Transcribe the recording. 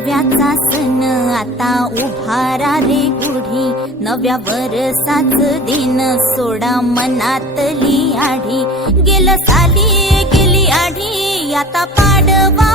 नव्याचा सण आता उभारा रे गुढी, नव्या वरसाच दिन सोडा मनातली आढी. गेलं साली गेली आढी, आता पाडवा